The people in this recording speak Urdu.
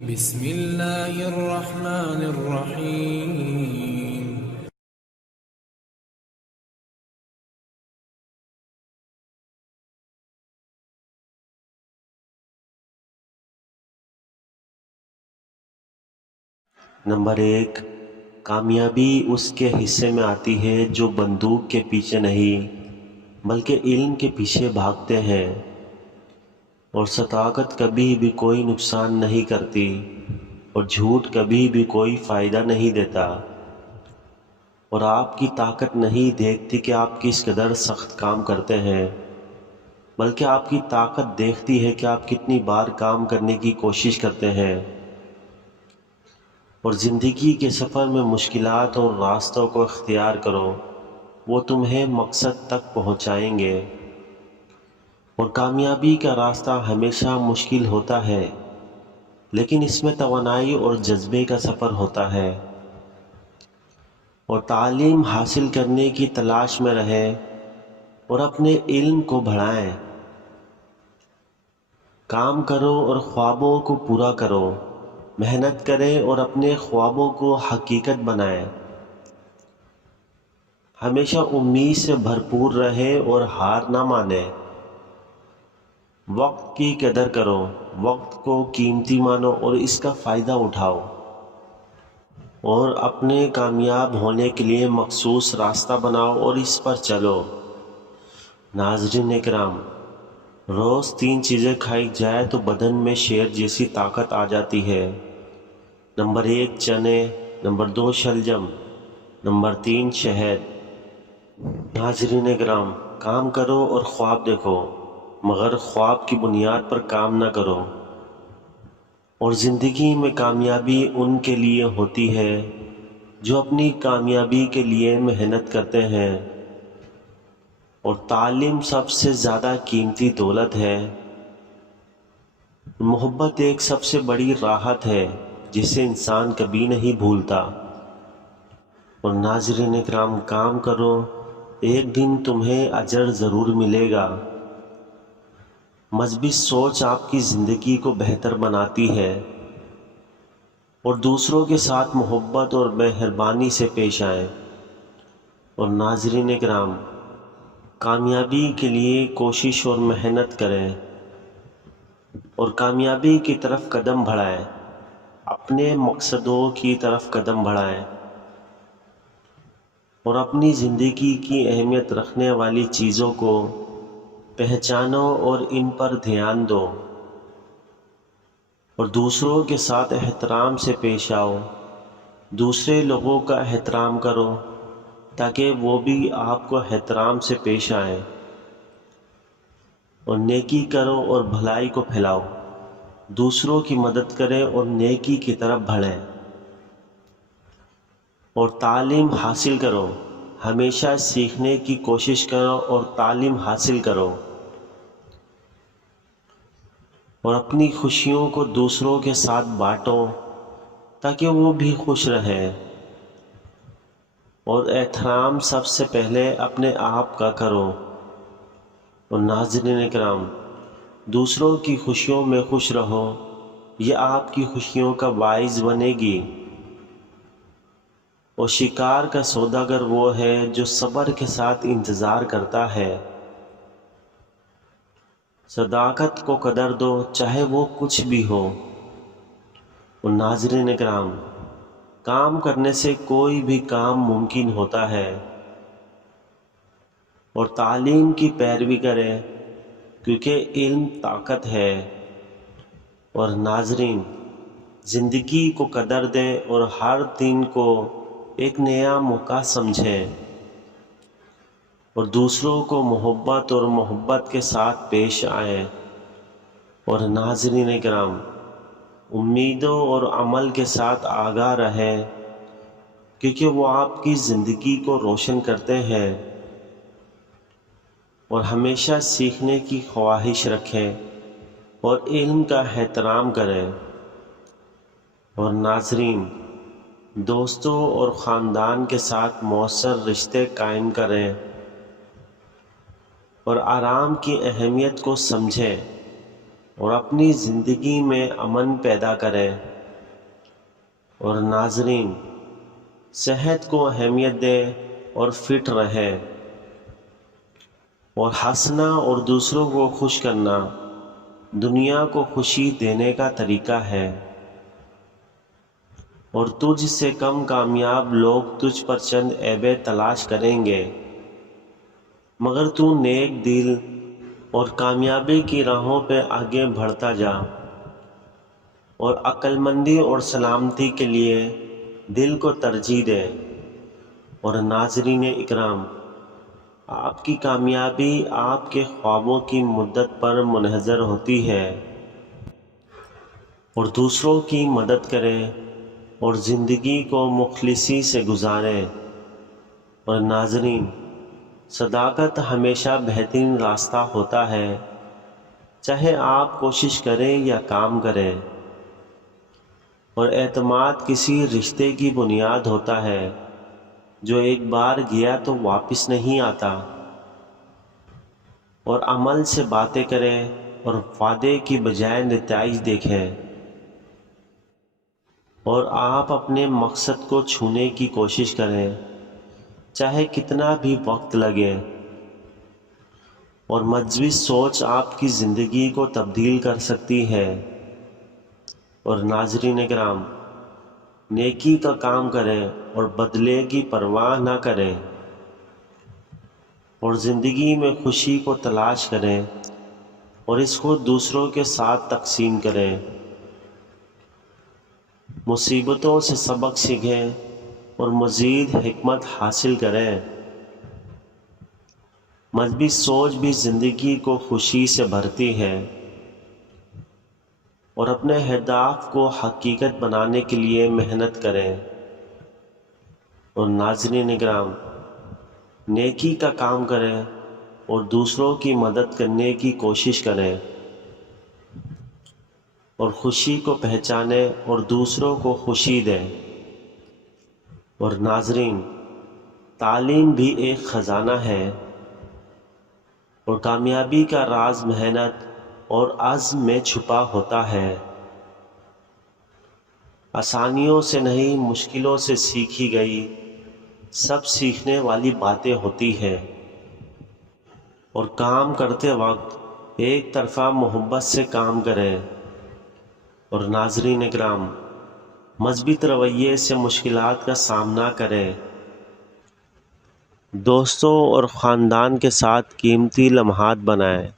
بسم اللہ الرحمن الرحیم۔ نمبر 1، کامیابی اس کے حصے میں آتی ہے جو بندوق کے پیچھے نہیں بلکہ علم کے پیچھے بھاگتے ہیں، اور صداقت کبھی بھی کوئی نقصان نہیں کرتی اور جھوٹ کبھی بھی کوئی فائدہ نہیں دیتا، اور آپ کی طاقت نہیں دیکھتی کہ آپ کس قدر سخت کام کرتے ہیں، بلکہ آپ کی طاقت دیکھتی ہے کہ آپ کتنی بار کام کرنے کی کوشش کرتے ہیں۔ اور زندگی کے سفر میں مشکلات اور راستوں کو اختیار کرو، وہ تمہیں مقصد تک پہنچائیں گے۔ اور کامیابی کا راستہ ہمیشہ مشکل ہوتا ہے، لیکن اس میں توانائی اور جذبے کا سفر ہوتا ہے۔ اور تعلیم حاصل کرنے کی تلاش میں رہیں اور اپنے علم کو بڑھائیں۔ کام کرو اور خوابوں کو پورا کرو، محنت کریں اور اپنے خوابوں کو حقیقت بنائیں۔ ہمیشہ امید سے بھرپور رہیں اور ہار نہ مانیں۔ وقت کی قدر کرو، وقت کو قیمتی مانو اور اس کا فائدہ اٹھاؤ، اور اپنے کامیاب ہونے کے لیے مخصوص راستہ بناؤ اور اس پر چلو۔ ناظرین کرام، روز 3 چیزیں کھائی جائے تو بدن میں شیر جیسی طاقت آ جاتی ہے۔ نمبر 1 چنے، نمبر 2 شلجم، نمبر 3 شہد۔ ناظرین کرام، کام کرو اور خواب دیکھو، مگر خواب کی بنیاد پر کام نہ کرو۔ اور زندگی میں کامیابی ان کے لیے ہوتی ہے جو اپنی کامیابی کے لیے محنت کرتے ہیں۔ اور تعلیم سب سے زیادہ قیمتی دولت ہے۔ محبت ایک سب سے بڑی راحت ہے جسے انسان کبھی نہیں بھولتا۔ اور ناظرین کرام، کام کرو، ایک دن تمہیں اجر ضرور ملے گا۔ مثبت سوچ آپ کی زندگی کو بہتر بناتی ہے، اور دوسروں کے ساتھ محبت اور مہربانی سے پیش آئیں۔ اور ناظرین کرام، کامیابی کے لیے کوشش اور محنت کریں، اور کامیابی کی طرف قدم بڑھائیں، اپنے مقصدوں کی طرف قدم بڑھائیں، اور اپنی زندگی کی اہمیت رکھنے والی چیزوں کو پہچانو اور ان پر دھیان دو، اور دوسروں کے ساتھ احترام سے پیش آؤ۔ دوسرے لوگوں کا احترام کرو تاکہ وہ بھی آپ کو احترام سے پیش آئیں۔ اور نیکی کرو اور بھلائی کو پھیلاؤ، دوسروں کی مدد کریں اور نیکی کی طرف بڑھیں۔ اور تعلیم حاصل کرو، ہمیشہ سیکھنے کی کوشش کرو اور تعلیم حاصل کرو، اور اپنی خوشیوں کو دوسروں کے ساتھ بانٹو تاکہ وہ بھی خوش رہیں۔ اور احترام سب سے پہلے اپنے آپ کا کرو۔ اور ناظرین کرام، دوسروں کی خوشیوں میں خوش رہو، یہ آپ کی خوشیوں کا باعث بنے گی۔ اور شکار کا سوداگر وہ ہے جو صبر کے ساتھ انتظار کرتا ہے۔ صداقت کو قدر دو چاہے وہ کچھ بھی ہو۔ اور ناظرین کرام، کام کرنے سے کوئی بھی کام ممکن ہوتا ہے۔ اور تعلیم کی پیروی کریں کیونکہ علم طاقت ہے۔ اور ناظرین، زندگی کو قدر دیں اور ہر دن کو ایک نیا موقع سمجھیں، اور دوسروں کو محبت کے ساتھ پیش آئیں۔ اور ناظرین کرام، امیدوں اور عمل کے ساتھ آگاہ رہیں کیونکہ وہ آپ کی زندگی کو روشن کرتے ہیں۔ اور ہمیشہ سیکھنے کی خواہش رکھیں اور علم کا احترام کریں۔ اور ناظرین، دوستوں اور خاندان کے ساتھ مؤثر رشتے قائم کریں اور آرام کی اہمیت کو سمجھیں۔ اور اپنی زندگی میں امن پیدا کریں۔ اور ناظرین، صحت کو اہمیت دیں اور فٹ رہیں، اور ہنسنا اور دوسروں کو خوش کرنا دنیا کو خوشی دینے کا طریقہ ہے۔ اور تجھ سے کم کامیاب لوگ تجھ پر چند عیبیں تلاش کریں گے، مگر تو نیک دل اور کامیابی کی راہوں پہ آگے بڑھتا جا، اور عقل مندی اور سلامتی کے لیے دل کو ترجیح دے۔ اور ناظرین اکرام، آپ کی کامیابی آپ کے خوابوں کی مدت پر منحصر ہوتی ہے، اور دوسروں کی مدد کریں اور زندگی کو مخلصی سے گزاریں۔ اور ناظرین، صداقت ہمیشہ بہترین راستہ ہوتا ہے، چاہے آپ کوشش کریں یا کام کریں۔ اور اعتماد کسی رشتے کی بنیاد ہوتا ہے جو ایک بار گیا تو واپس نہیں آتا۔ اور عمل سے باتیں کریں اور وعدے کی بجائے نتائج دیکھیں، اور آپ اپنے مقصد کو چھونے کی کوشش کریں، چاہے کتنا بھی وقت لگے۔ اور مثبت سوچ آپ کی زندگی کو تبدیل کر سکتی ہے۔ اور ناظرین کرام، نیکی کا کام کریں اور بدلے کی پرواہ نہ کریں، اور زندگی میں خوشی کو تلاش کریں اور اس کو دوسروں کے ساتھ تقسیم کریں۔ مصیبتوں سے سبق سیکھیں اور مزید حکمت حاصل کریں۔ مثبت سوچ بھی زندگی کو خوشی سے بھرتی ہے، اور اپنے اہداف کو حقیقت بنانے کے لیے محنت کریں۔ اور ناظرین کرام، نیکی کا کام کریں اور دوسروں کی مدد کرنے کی کوشش کریں، اور خوشی کو پہچانیں اور دوسروں کو خوشی دیں۔ اور ناظرین، تعلیم بھی ایک خزانہ ہے، اور کامیابی کا راز محنت اور عزم میں چھپا ہوتا ہے۔ آسانیوں سے نہیں، مشکلوں سے سیکھی گئی سب سیکھنے والی باتیں ہوتی ہیں۔ اور کام کرتے وقت ایک طرفہ محبت سے کام کریں۔ اور ناظرین اکرام، مثبت رویے سے مشکلات کا سامنا کریں۔ دوستوں اور خاندان کے ساتھ قیمتی لمحات بنائیں۔